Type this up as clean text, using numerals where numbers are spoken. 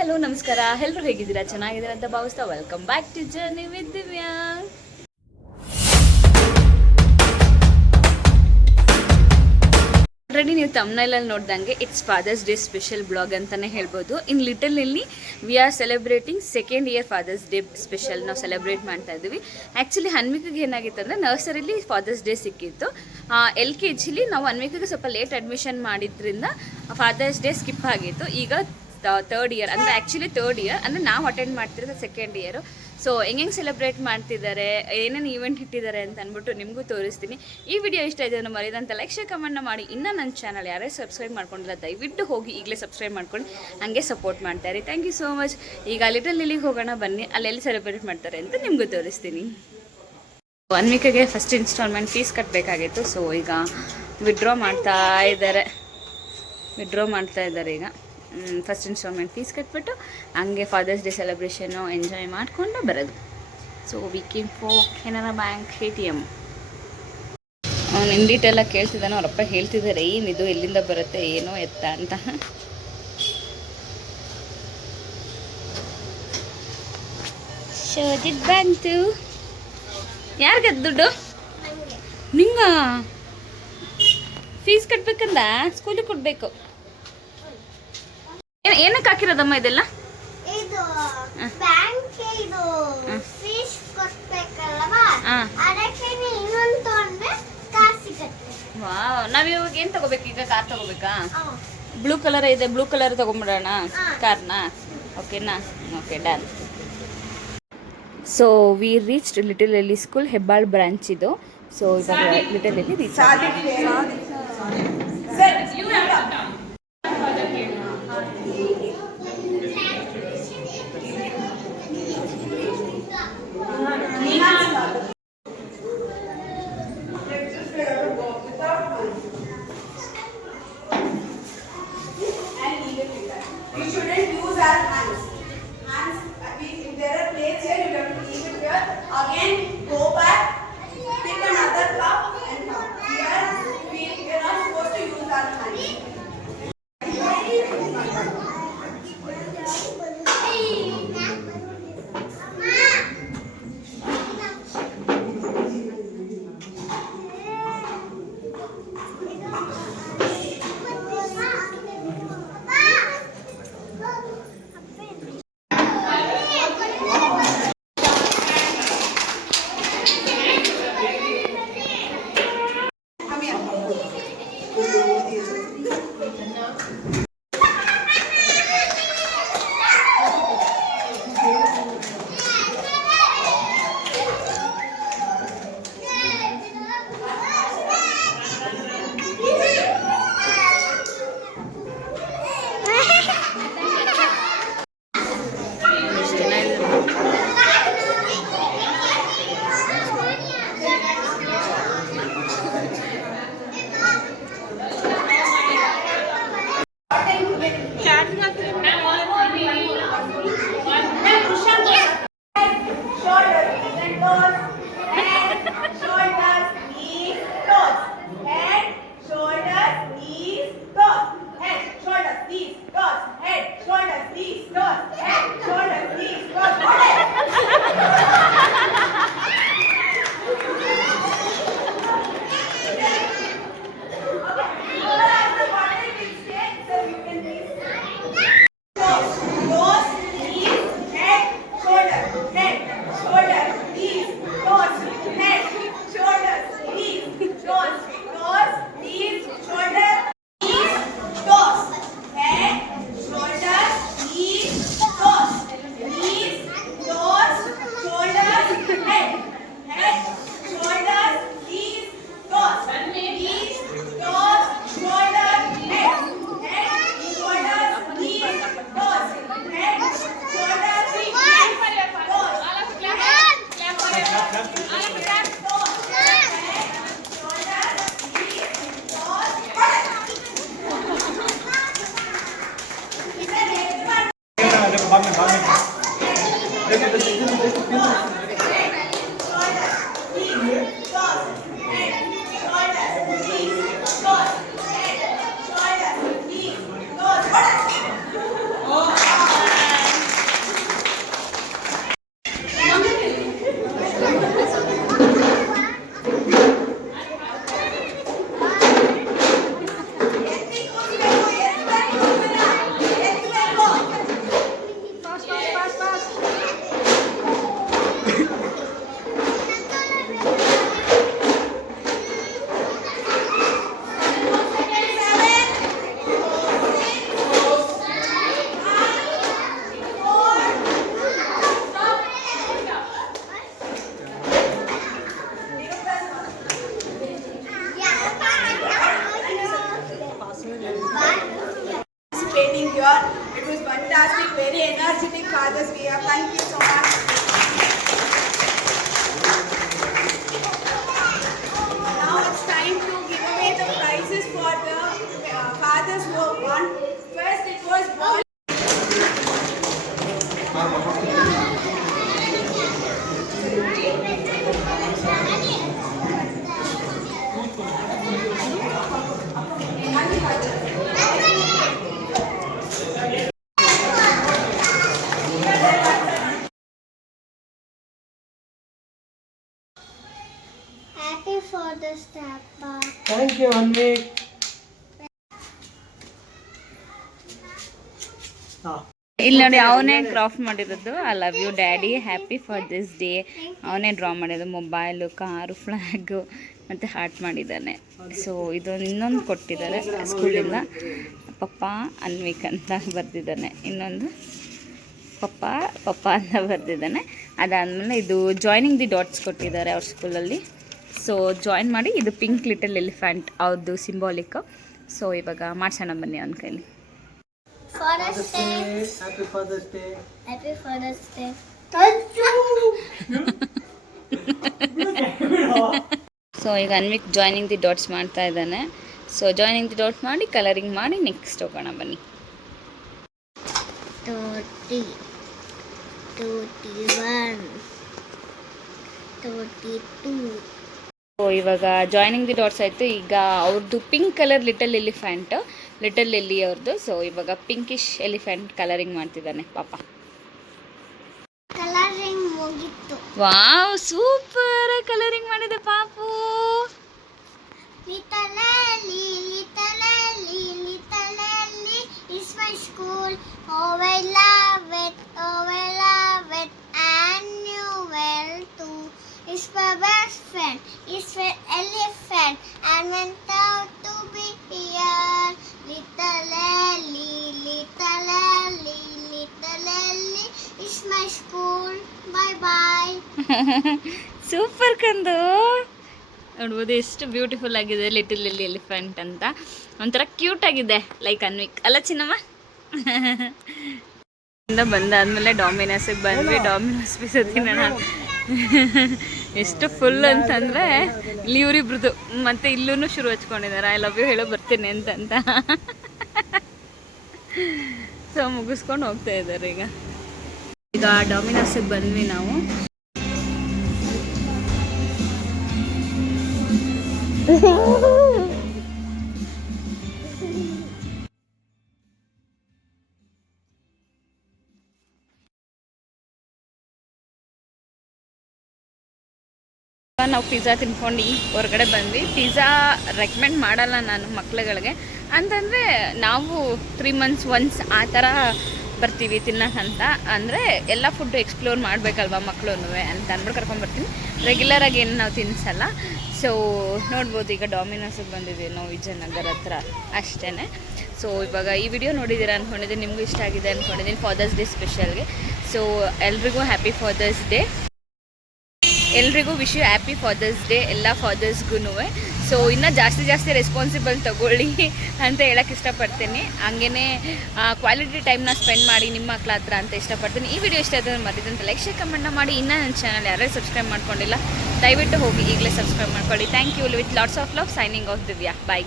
Hello ನಮಸ್ಕಾರ. ಎಲ್ಲರೂ ಹೇಗಿದ್ದೀರಾ? ಚೆನ್ನಾಗಿದ್ದೀರಾ ಅಂತ ಭಾವಿಸ್ತಾ welcome back to journey with Divya. Already ನೀವು ತಮ್ನೈಲಲ್ಲಿ ನೋಡ್ದಂಗೆ it's Father's Day special blog ಅಂತಲೇ ಹೇಳ್ಬೋದು. ಇನ್ ಲಿಟಲ್ನಲ್ಲಿ we are celebrating second year Father's Day special ನಾವು ಸೆಲೆಬ್ರೇಟ್ ಮಾಡ್ತಾ ಇದ್ದೀವಿ. ಆ್ಯಕ್ಚುಲಿ ಹನ್ವಿಕಿಗೆ ಏನಾಗಿತ್ತು ಅಂದರೆ ನರ್ಸರಿಲಿ ಫಾದರ್ಸ್ ಡೇ ಸಿಕ್ಕಿತ್ತು. LKGಲಿ ನಾವು ಹನ್ವಿಕಿಗೆ ಸ್ವಲ್ಪ ಲೇಟ್ ಅಡ್ಮಿಷನ್ ಮಾಡಿದ್ರಿಂದ ಫಾದರ್ಸ್ ಡೇ ಸ್ಕಿಪ್ ಆಗಿತ್ತು. ಈಗ ಥರ್ಡ್ ಇಯರ್ ಅಂದರೆ ಆ್ಯಕ್ಚುಲಿ ಥರ್ಡ್ ಇಯರ್ ಅಂದರೆ ನಾವು ಅಟೆಂಡ್ ಮಾಡ್ತಿರೋದು ಸೆಕೆಂಡ್ ಇಯರು. ಸೊ ಹೆಂಗೆ ಸೆಲೆಬ್ರೇಟ್ ಮಾಡ್ತಿದ್ದಾರೆ, ಏನೇನು ಈವೆಂಟ್ ಇಟ್ಟಿದ್ದಾರೆ ಅಂತ ಅಂದ್ಬಿಟ್ಟು ನಿಮಗೂ ತೋರಿಸ್ತೀನಿ. ಈ ವಿಡಿಯೋ ಇಷ್ಟ ಇದೆ ಅನ್ನೋ ಮರಿದಂತ ಲೈಕ್ ಶೇರ್ ಕಮೆಂಟ್ನ ಮಾಡಿ. ಇನ್ನೂ ನನ್ನ ಚಾನಲ್ ಯಾರೇ ಸಬ್ಸ್ಕ್ರೈಬ್ ಮಾಡ್ಕೊಂಡಿಲ್ಲ ದಯವಿಟ್ಟು ಹೋಗಿ ಈಗಲೇ ಸಬ್ಸ್ಕ್ರೈಬ್ ಮಾಡ್ಕೊಂಡು ಹಂಗೆ ಸಪೋರ್ಟ್ ಮಾಡ್ತಾರೆ. Thank you so much. ಈಗ ಲಿಟಲ್ ಲಿಲ್ಲಿಗೆ ಹೋಗೋಣ ಬನ್ನಿ, ಅಲ್ಲೆಲ್ಲಿ ಸೆಲೆಬ್ರೇಟ್ ಮಾಡ್ತಾರೆ ಅಂತ ನಿಮಗೂ ತೋರಿಸ್ತೀನಿ. 1 ವೀಕಿಗೆ ಫಸ್ಟ್ ಇನ್ಸ್ಟಾಲ್ಮೆಂಟ್ ಫೀಸ್ ಕಟ್ಟಬೇಕಾಗಿತ್ತು. ಸೊ ಈಗ ವಿಡ್ರಾ ಮಾಡ್ತಾ ಇದ್ದಾರೆ ಈಗ. ಫಸ್ಟ್ ಇನ್ಸ್ಟಾಲ್ಮೆಂಟ್ ಫೀಸ್ ಕಟ್ಬಿಟ್ಟು ಹಂಗೆ ಫಾದರ್ಸ್ ಡೇ ಸೆಲೆಬ್ರೇಷನ್ನು ಎಂಜಾಯ್ ಮಾಡಿಕೊಂಡು ಬರೋದು. So we came for Canara bank ATM. ಅವ್ನು ಇನ್ ಡೀಟೇಲಾಗಿ ಕೇಳ್ತಿದ್ದಾನೆ. ಅವರಪ್ಪ ಹೇಳ್ತಿದ್ದಾರೆ ಏನಿದು, ಎಲ್ಲಿಂದ ಬರುತ್ತೆ, ಏನೋ ಎತ್ತ ಅಂತ. ಶೋಜಿತ್ ಬಂತು. ಯಾರಿಗೆ ದುಡ್ಡು? ನಿಂಗ ಫೀಸ್ ಕಟ್ಬೇಕಂದ ಸ್ಕೂಲಿಗೆ ಕೊಡಬೇಕು. ಏನಕ್ಕೆ ಹಾಕಿರೋದಮ್ಮ ಇದೆಲ್ಲ? ಇದು ಬ್ಯಾಂಕ್ ಇದು ಫೀಸ್ ಕೊಡ್ಬೇಕಲ್ವಾ, ಅದಕ್ಕೆ ಇನ್ನೊಂದು ತಗೊಂಡ್ರೆ ಕಾಸು ಸಿಗುತ್ತೆ. ವಾವ್, ನಾವು ಇವಾಗ ಏನು ತಗೋಬೇಕು? ಈಗ ಕಾರ್ ತಗೋಬೇಕಾ? ಬ್ಲೂ ಕಲರ್ ಇದೆ, ಬ್ಲೂ ಕಲರ್ ತಗೊಂಬಿಡೋಣ ಕಾರ್ನ. ಓಕೆನಾ? Okay done. So we reached little ಎಲ್ಲಿ ಸ್ಕೂಲ್, ಹೆಬ್ಬಾಳ್ ಬ್ರಾಂಚ್ ಇದು. ಸೊ ಇವಾಗ ಲಿಟಲ್ ಎಲ್ಲಿ reach enthusiastic, very energetic fathers we are. Thank you so much. Now it's time to give away the prizes for the fathers who have won. First it was ball. Happy Father's Day, Appa. Thank you, Anvik. ಇಲ್ಲಿ ನೋಡಿ ಅವನೇ craft ಮಾಡಿರೋದು I love you daddy happy for this day. ಅವನೇ draw ಮಾಡಿರೋದು mobile, car, flag ಮತ್ತು heart ಮಾಡಿದ್ದಾನೆ. So ಇದು ಇನ್ನೊಂದು ಕೊಟ್ಟಿದ್ದಾರೆ ಸ್ಕೂಲಿಂದ, ಪಪ್ಪ ಅನ್ವಿಕ್ ಅಂತ ಬರೆದಿದ್ದಾನೆ. ಇನ್ನೊಂದು ಪಪ್ಪ ಅಂತ ಬರೆದಿದ್ದಾನೆ. ಅದಾದಮೇಲೆ ಇದು ಜಾಯ್ನಿಂಗ್ ದಿ ಡಾಟ್ಸ್ ಕೊಟ್ಟಿದ್ದಾರೆ ಅವ್ರ ಸ್ಕೂಲಲ್ಲಿ. ಸೊ ಜಾಯಿನ್ ಮಾಡಿ, ಇದು ಪಿಂಕ್ ಲಿಟಲ್ ಎಲಿಫೆಂಟ್ ಅವ್ರದ್ದು ಸಿಂಬಾಲಿಕ್. ಸೊ ಇವಾಗ ಮಾಡ್ಸೋಣ ಬನ್ನಿ ಅವನ ಕೈಲಿ. Father's Day. Happy Father's Day. Happy Father's Day. Thank you. So ಈಗ ಅನ್ವಿಕ್ ಜಾಯ್ನಿಂಗ್ ದಿ ಡಾಟ್ಸ್ ಮಾಡ್ತಾ ಇದ್ದಾನೆ. ಸೊ ಜಾಯ್ನಿಂಗ್ ದಿ ಡಾಟ್ಸ್ ಮಾಡಿ ಕಲರಿಂಗ್ ಮಾಡಿ ನೆಕ್ಸ್ಟ್ ಹೋಗೋಣ ಬನ್ನಿ. 30, 31, 32. ಸೊ ಇವಾಗ ಜಾಯ್ನಿಂಗ್ ದಿ ಡಾಟ್ಸ್ ಆಯಿತು. ಈಗ ಅವ್ರದ್ದು ಪಿಂಕ್ ಕಲರ್ ಲಿಟಲ್ ಎಲ್ಲಿ ಅವ್ರದ್ದು. ಸೊ ಇವಾಗ ಪಿಂಕಿಶ್ ಎಲಿಫೆಂಟ್ ಕಲರಿಂಗ್ ಮಾಡ್ತಿದ್ದಾನೆ ಪಾಪ. ಕಲರಿಂಗ್ ಮುಗಿತು. ವಾವ್, ಸೂಪರ್ ಕಲರಿಂಗ್ ಮಾಡಿದೆ ಪಾಪು. Little Ellie is my school. Oh, I love it. And you will too. It's my best friend. It's my elephant. And went out to be here. Little Ellie is my school. Bye bye. Super ಕಂದು. ನೋಡ್ಬೋದು ಎಷ್ಟು beautiful ಆಗಿದೆ little elephant ಅಂತ. ಒಂಥರ cute ಆಗಿದೆ, like ಅನ್ವಿಕ್ ಅಲ್ಲ ಚಿನ್ನಮ್ಮ. ಬಂದಾದ್ಮೇಲೆ ಡಾಮಿನೋಸಿಗೆ ಬಂದ್ವಿ. ಡಾಮಿನೋಸ್ ಪಿಜ್ಜಾ ತಿನ್ನೋಣ. ಎಷ್ಟು ಫುಲ್ ಅಂತಂದರೆ ಇಲ್ಲಿ ಇವರಿಬ್ರದ್ದು ಮತ್ತೆ ಇಲ್ಲೂ ಶುರು ಹಚ್ಕೊಂಡಿದ್ದಾರೆ ಐ ಲವ್ ಯು ಹೇಳೋ ಬರ್ತೀನಿ ಅಂತ. ಸೊ ಮುಗಿಸ್ಕೊಂಡು ಹೋಗ್ತಾ ಇದ್ದಾರೆ. ಈಗ ಡಾಮಿನೋಸಿಗೆ ಬಂದ್ವಿ ನಾವು. ನಾವು ಪಿಜ್ಜಾ ತಿನ್ಕೊಂಡು ಹೊರಗಡೆ ಬಂದ್ವಿ. ಪಿಜ್ಜಾ ರೆಕಮೆಂಡ್ ಮಾಡಲ್ಲ ನಾನು ಮಕ್ಳುಗಳಿಗೆ, ಅಂತಂದರೆ ನಾವು 3 months once ಆ ಥರ ಬರ್ತೀವಿ ತಿನ್ನೋಕ್ಕಂತ. ಅಂದರೆ ಎಲ್ಲ ಫುಡ್ಡು ಎಕ್ಸ್ಪ್ಲೋರ್ ಮಾಡಬೇಕಲ್ವ ಮಕ್ಕಳು ಅಂತ ಅಂದ್ಬಿಟ್ಟು ಕರ್ಕೊಂಡ್ಬರ್ತೀನಿ. ರೆಗ್ಯುಲರಾಗಿ ಏನು ನಾವು ತಿನ್ನಿಸಲ್ಲ. ಸೊ ನೋಡ್ಬೋದು, ಈಗ ಡಾಮಿನೋಸಿಗೆ ಬಂದಿದ್ದೀವಿ ನಾವು ವಿಜಯನಗರ ಹತ್ರ ಅಷ್ಟೇ. ಸೊ ಇವಾಗ ಈ ವಿಡಿಯೋ ನೋಡಿದ್ದೀರಾ ಅಂದ್ಕೊಂಡಿದ್ದೀನಿ, ನಿಮಗೂ ಇಷ್ಟ ಆಗಿದೆ ಅಂದ್ಕೊಂಡಿದ್ದೀನಿ ಫಾದರ್ಸ್ ಡೇ ಸ್ಪೆಷಲ್ಗೆ. ಸೊ ಎಲ್ರಿಗೂ ಹ್ಯಾಪಿ ಫಾದರ್ಸ್ ಡೇ. ಎಲ್ರಿಗೂ wish you happy father's day ಎಲ್ಲ ಫಾದರ್ಸ್ಗೂ. ಸೊ ಇನ್ನೂ ಜಾಸ್ತಿ ರೆಸ್ಪಾನ್ಸಿಬಲ್ ತಗೊಳ್ಳಿ ಅಂತ ಹೇಳೋಕ್ಕೆ ಇಷ್ಟಪಡ್ತೀನಿ. ಹಂಗೇ ಕ್ವಾಲಿಟಿ ಟೈಮ್ನ ಸ್ಪೆಂಡ್ ಮಾಡಿ ನಿಮ್ಮ ಮಕ್ಳ ಹತ್ರ ಅಂತ ಇಷ್ಟಪಡ್ತೀನಿ. ಈ ವಿಡಿಯೋ ಇಷ್ಟ ಆದ್ರೆ ಮರಿದಂತೆ ಲೈಕ್ ಶೇರ್ ಕಮೆಂಟ್ ಮಾಡಿ. ಇನ್ನೂ ನನ್ನ ಚಾನಲ್ ಯಾರ್ಯಾರು ಸಬ್ಸ್ಕ್ರೈಬ್ ಮಾಡ್ಕೊಂಡಿಲ್ಲ ದಯವಿಟ್ಟು ಹೋಗಿ ಈಗಲೇ ಸಬ್ಸ್ಕ್ರೈಬ್ ಮಾಡ್ಕೊಳ್ಳಿ. Thank you. With lots of love, signing off Divya. Bye.